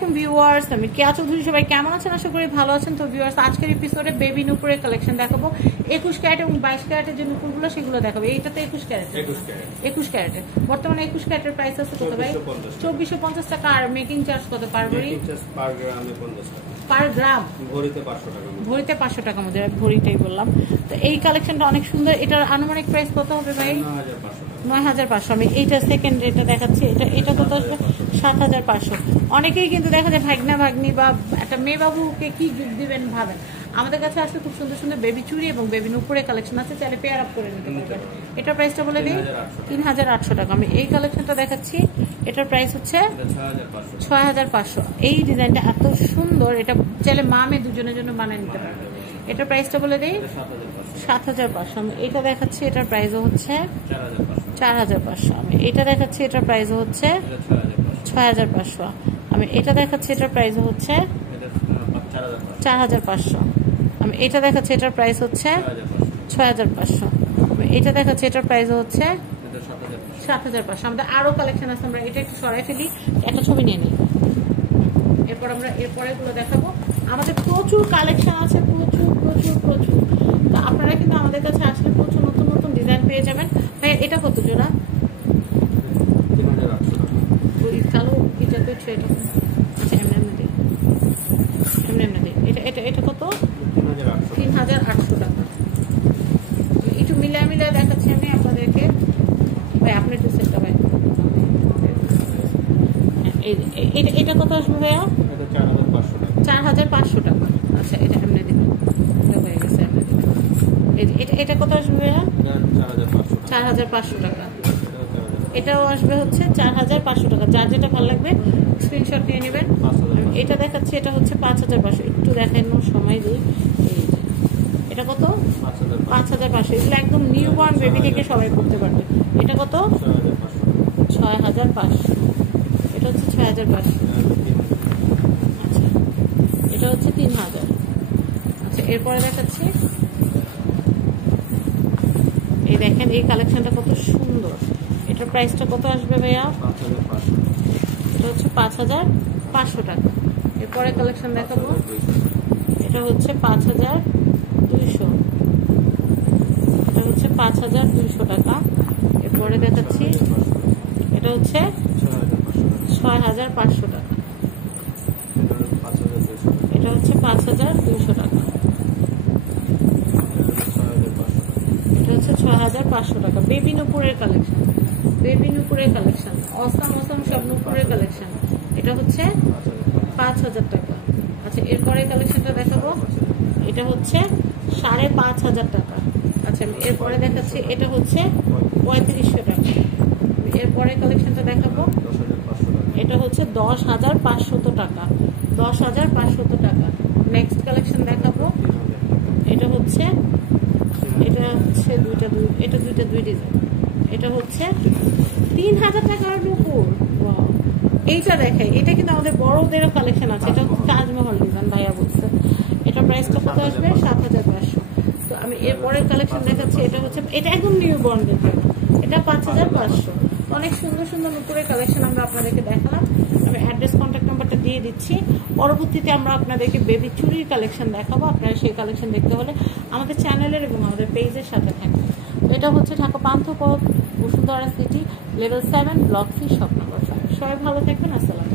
Viewers, আমি কেয়া চৌধুরী। সবাই কেমন আছেন? আশা করি ভালো আছেন। তো ভিউয়ার্স, আজকের এপিসোডে বেবি নুপুরের কালেকশন দেখাবো। 21 ক্যারেট এবং 22 ক্যারেটের যে নুপুরগুলো সেগুলো দেখাবো। এইটাতে 21 ক্যারেট, 21 ক্যারেটের বর্তমানে 21 ক্যারেটের প্রাইস আছে কত ভাই? 2450 টাকা। আর মেকিং চার্জ কত পার ভরি? পার গ্রামে 50 টাকা। পার গ্রাম ভরিতে 500 টাকা। ভরিতে 500 টাকা মধ্যে, ভরিটাই বললাম। তো এই কালেকশনটা অনেক সুন্দর। এটার আনুমানিক প্রাইস কত হবে ভাই? 9500। আমি এইটা সেকেন্ড এটা দেখাচ্ছি। এটা কত আসবে? 7500। অনেকেই কিন্তু দেখা যায় ভাগনা ভাগ্নি বা একটা মেয়ে বাবুকে কি গিফট দিবেন ভাবেন। আমাদের কাছে আসলে খুব সুন্দর সুন্দর বেবি চুড়ি এবং বেবি নুপুরের কালেকশন আছে, চাইলে পেয়ার আপ করে নিতে পারবেন। এটার প্রাইসটা বলে দিই 3800 টাকা। আমি এই কালেকশনটা দেখাচ্ছি, এটার প্রাইস হচ্ছে 6500। এই ডিজাইনটা এত সুন্দর, এটা চাইলে মা মেয়ে দুজনের জন্য বানিয়ে নিতে পারবেন। এটার প্রাইসটা বলে দিই 7500। আমি এটা দেখাচ্ছি, এটার প্রাইসও হচ্ছে 4500। আমি এটা দেখাচ্ছি, এটার প্রাইসও হচ্ছে 6500। আমি এটা দেখাচ্ছি, এটার প্রাইসও হচ্ছে 4500। আমি এটা দেখাচ্ছি, এটার প্রাইস হচ্ছে 6500। আমি এটা দেখাচ্ছি, এটার প্রাইস হচ্ছে 7500। আমাদের আরো কালেকশন আছে, আমরা এটা একটু সরাই ফেলি, একটা ছবি নিয়ে নিই। এরপর আমরা এরপরে গুলো দেখাবো। আমাদের প্রচুর কালেকশন আছে, প্রচুর প্রচুর প্রচুর। তো আপনারা কিন্তু আমাদের কাছে আসলে প্রচুর নতুন নতুন ডিজাইন পেয়ে যাবেন। ভাই এটা কত জোড়া? 3800 কালো এটা তো এটা। আচ্ছা এমনি দিই, এমনি দিই। এটা কত? 3800 টাকা। একটু মিলায় মিলায় দেখাচ্ছি আমি আপনাদেরকে। ভাই আপনি একটু সেটটা ভাই, এটা কত আসবে ভাইয়া? 4500 টাকা। আচ্ছা এটা এমনি দিন, হয়ে গেছে। এটা কত আসবে ভাইয়া? 4500 টাকা। এটাও আসবে হচ্ছে 4500 টাকা। যার যেটা ভালো লাগবে স্ক্রিনশট নিয়ে নেবেন। এটা দেখাচ্ছি, এটা হচ্ছে 5500। একটু দেখানোর সময় দিই। এটা কত? 5500। এগুলো একদম নিউ বর্ন বেবি থেকে সবাই করতে পারবে। এটা কত? 6500। এটা হচ্ছে 6500। আচ্ছা এটা হচ্ছে 3000। আচ্ছা এরপরে দেখাচ্ছি, এই দেখেন এই কালেকশনটা কত সুন্দর। এটার প্রাইসটা কত আসবে ভাইয়া? 5500। এটা হচ্ছে 5500 টাকা। এরপরে কালেকশন দেখাবো, এটা হচ্ছে 5200। এটা হচ্ছে 5200 টাকা। এরপরে দেখাচ্ছি, এটা হচ্ছে 6500 টাকা। এটা হচ্ছে 5200 টাকা। এটা হচ্ছে 6500 টাকা। বেবি নুপুরের কালেকশন, বেবি নুপুরের কালেকশন, অসাম অসাম সব নুপুরের কালেকশন। এটা হচ্ছে 5000 টাকা। আচ্ছা এরপরে কালেকশনটা দেখাবো, এটা হচ্ছে 5500 টাকা। আচ্ছা এরপরে দেখাচ্ছি, এটা হচ্ছে 3500 টাকা। এরপরে কালেকশনটা দেখাবো, এটা হচ্ছে 10500 টাকা। 10500 টাকা। নেক্সট কালেকশন দেখাবো, এটা হচ্ছে দুইটা দুই ডিজাইন। এটা হচ্ছে 3000 টাকার নুপুর। এইটা দেখাই, এটা কিন্তু আমাদের বড়দেরও কালেকশন আছে। এটা হচ্ছে তাজমহল ডিজাইন, ভাইয়া বলছে। এটা প্রাইসটা কত আসবে? 7500। তো আমি এরপরের কালেকশন দেখাচ্ছি, এটা হচ্ছে, এটা একদম নিউ বর্নের জন্য, এটা 5500। অনেক সুন্দর সুন্দর নুপুরের কালেকশন আমরা আপনাদেরকে দেখালাম। আমি অ্যাড্রেস কন্ট্যাক্ট নাম্বারটা দিয়ে দিচ্ছি। পরবর্তীতে আমরা আপনাদেরকে বেবি চুরির কালেকশন দেখাবো। আপনারা সেই কালেকশন দেখতে হলে আমাদের চ্যানেলের এবং আমাদের পেজের সাথে থাকবেন। এটা হচ্ছে Dhaka Panthapath, Bashundhara city, level 7, block 3, shop number 5। সবাই ভালো থাকবেন। আসসালাম।